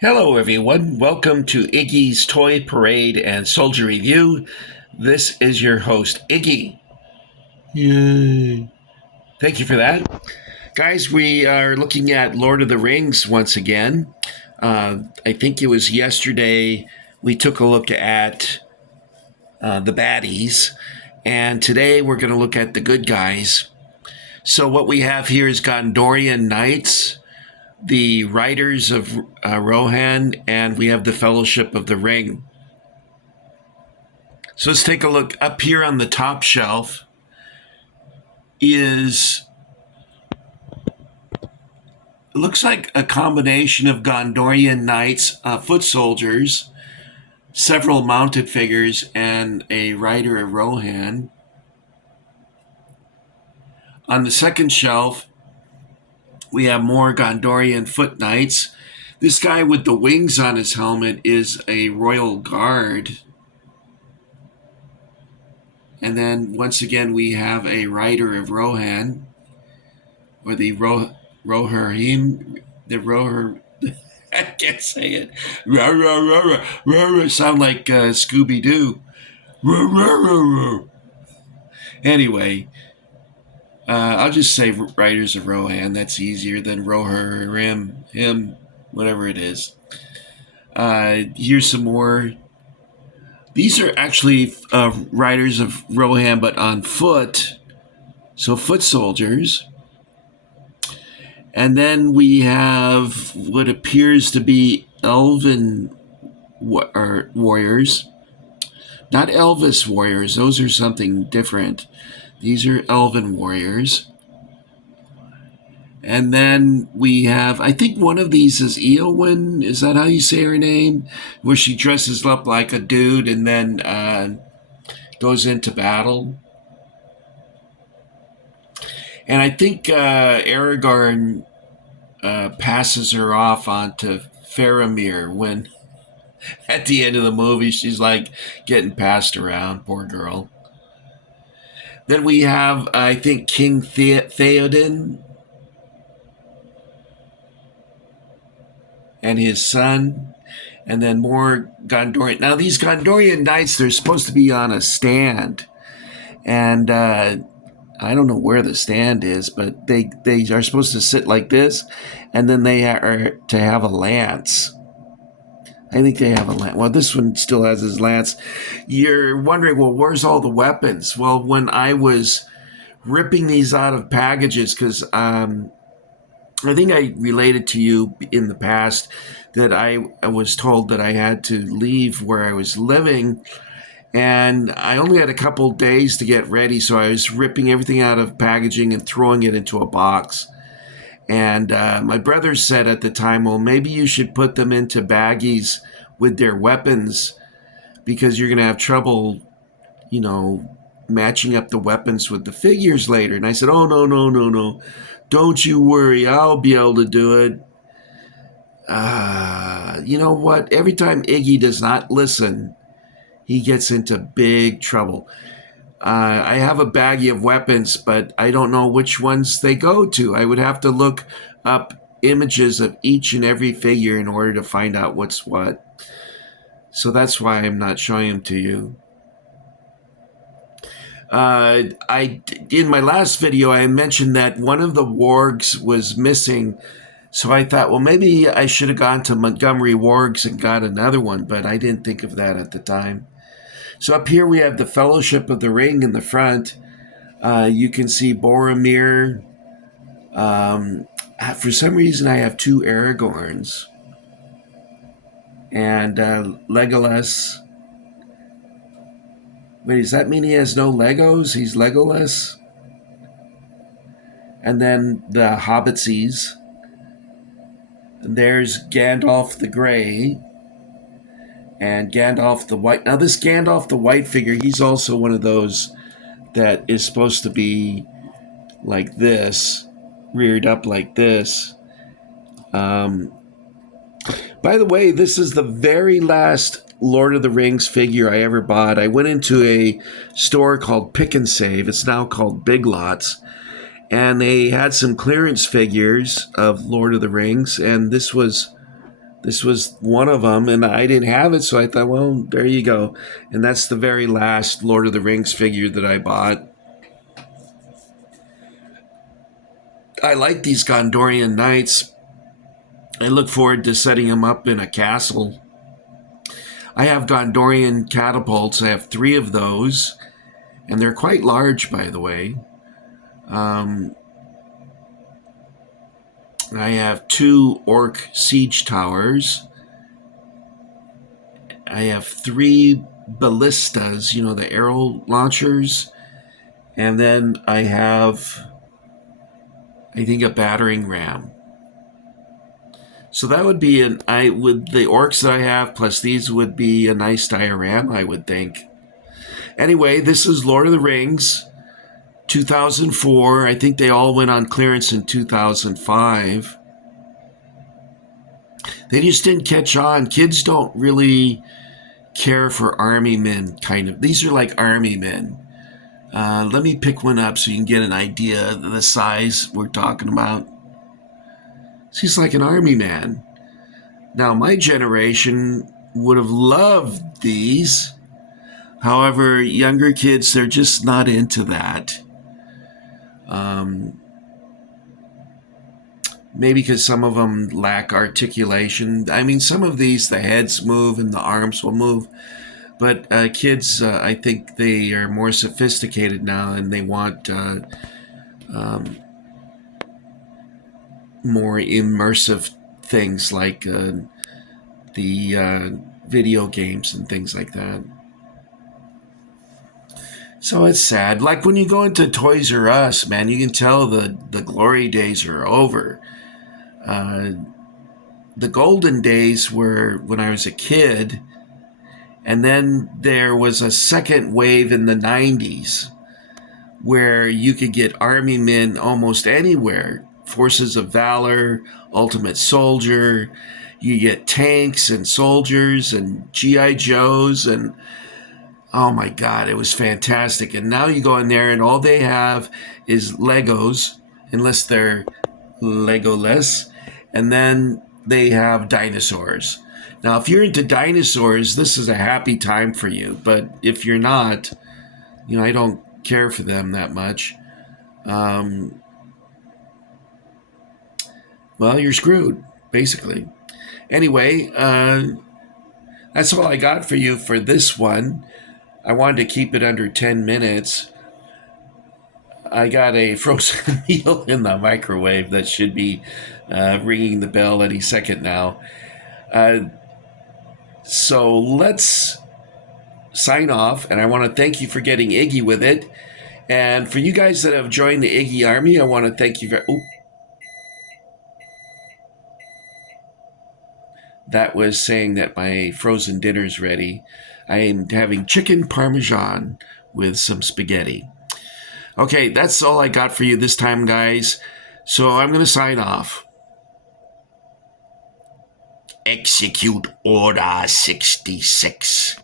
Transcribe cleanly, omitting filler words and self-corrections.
Hello, everyone. Welcome to Iggy's Toy Parade and Soldier Review. This is your host, Iggy. Yay. Thank you for that. Guys, we are looking at Lord of the Rings once again. I think it was yesterday we took a look at the baddies, and today we're going to look at the good guys. So, what we have here is Gondorian Knights, the Riders of Rohan, and we have the Fellowship of the Ring. So let's take a look. Up here on the top shelf is, it looks like a combination of Gondorian Knights, foot soldiers, several mounted figures, and a Rider of Rohan. On the second shelf, we have more Gondorian foot knights. This guy with the wings on his helmet is a royal guard. And then once again, we have a Rider of Rohan, or the Rohirrim, the Rohir. I can't say it. Rah, rah, rah, rah, rah, rah, sound like Scooby Doo. Rah, rah, rah, rah. Anyway, I'll just say Riders of Rohan. That's easier than Rohirrim, him, whatever it is. Here's some more. These are actually Riders of Rohan, but on foot. So foot soldiers. And then we have what appears to be elven warriors. Not Elvis warriors. Those are something different. These are elven warriors. And then we have, I think one of these is Eowyn. Is that how you say her name? Where she dresses up like a dude and then goes into battle. And I think Aragorn passes her off onto Faramir when, at the end of the movie, she's like getting passed around. Poor girl. Then we have, I think, King Theoden and his son, and then more Gondorian. Now, these Gondorian knights, they're supposed to be on a stand, and I don't know where the stand is, but they are supposed to sit like this, and then they are to have a lance. I think they have a lance. Well, this one still has his lance. You're wondering, well, where's all the weapons? Well, when I was ripping these out of packages, because I think I related to you in the past that I was told that I had to leave where I was living, and I only had a couple days to get ready, so I was ripping everything out of packaging and throwing it into a box. And my brother said at the time, well, maybe you should put them into baggies with their weapons because you're going to have trouble, matching up the weapons with the figures later. And I said, oh, no, no, no, no. Don't you worry. I'll be able to do it. You know what? Every time Iggy does not listen, he gets into big trouble. I have a baggie of weapons, but I don't know which ones they go to. I would have to look up images of each and every figure in order to find out what's what. So that's why I'm not showing them to you. In my last video, I mentioned that one of the wargs was missing. So I thought, well, maybe I should have gone to Montgomery Wargs and got another one, but I didn't think of that at the time. So up here we have the Fellowship of the Ring in the front. You can see Boromir. For some reason, I have two Aragorns. And Legolas. Wait, does that mean he has no Legos? He's Legolas? And then the Hobbitsies. There's Gandalf the Grey. And Gandalf the White. Now, this Gandalf the White figure, he's also one of those that is supposed to be like this, reared up like this. By the way, this is the very last Lord of the Rings figure I ever bought. I went into a store called Pick and Save. It's now called Big Lots. And they had some clearance figures of Lord of the Rings, and this was this was one of them, and I didn't have it, so I thought, well, there you go. And that's the very last Lord of the Rings figure that I bought. I like these Gondorian knights. I look forward to setting them up in a castle. I have Gondorian catapults. I have 3 of those, and they're quite large, by the way. I have 2 orc siege towers. I have 3 ballistas, the arrow launchers. And then I have, I think, a battering ram. So that would be with the orcs that I have, plus these would be a nice diorama, I would think. Anyway, this is Lord of the Rings, 2004. I think they all went on clearance in 2005. They just didn't catch on. Kids don't really care for army men, kind of. These are like army men. Let me pick one up so you can get an idea of the size we're talking about. He's like an army man. Now, my generation would have loved these. However, younger kids, they're just not into that. Maybe because some of them lack articulation. I mean, some of these, the heads move and the arms will move. But kids, I think they are more sophisticated now, and they want more immersive things like the video games and things like that. So it's sad. Like when you go into Toys R Us, man, you can tell the glory days are over. The golden days were when I was a kid, and then there was a second wave in the 90s where you could get army men almost anywhere. Forces of Valor, Ultimate Soldier, you get tanks and soldiers and G.I. Joes, and oh my God, it was fantastic. And now you go in there and all they have is Legos, unless they're Legoless, and then they have dinosaurs. Now, if you're into dinosaurs, this is a happy time for you. But if you're not, I don't care for them that much. Well, you're screwed, basically. Anyway, that's all I got for you for this one. I wanted to keep it under 10 minutes. I got a frozen meal in the microwave that should be ringing the bell any second now. So let's sign off, and I want to thank you for getting Iggy with it. And for you guys that have joined the Iggy Army, I want to thank you that was saying that my frozen dinner's ready. I am having chicken parmesan with some spaghetti. Okay, that's all I got for you this time, guys. So I'm going to sign off. Execute Order 66.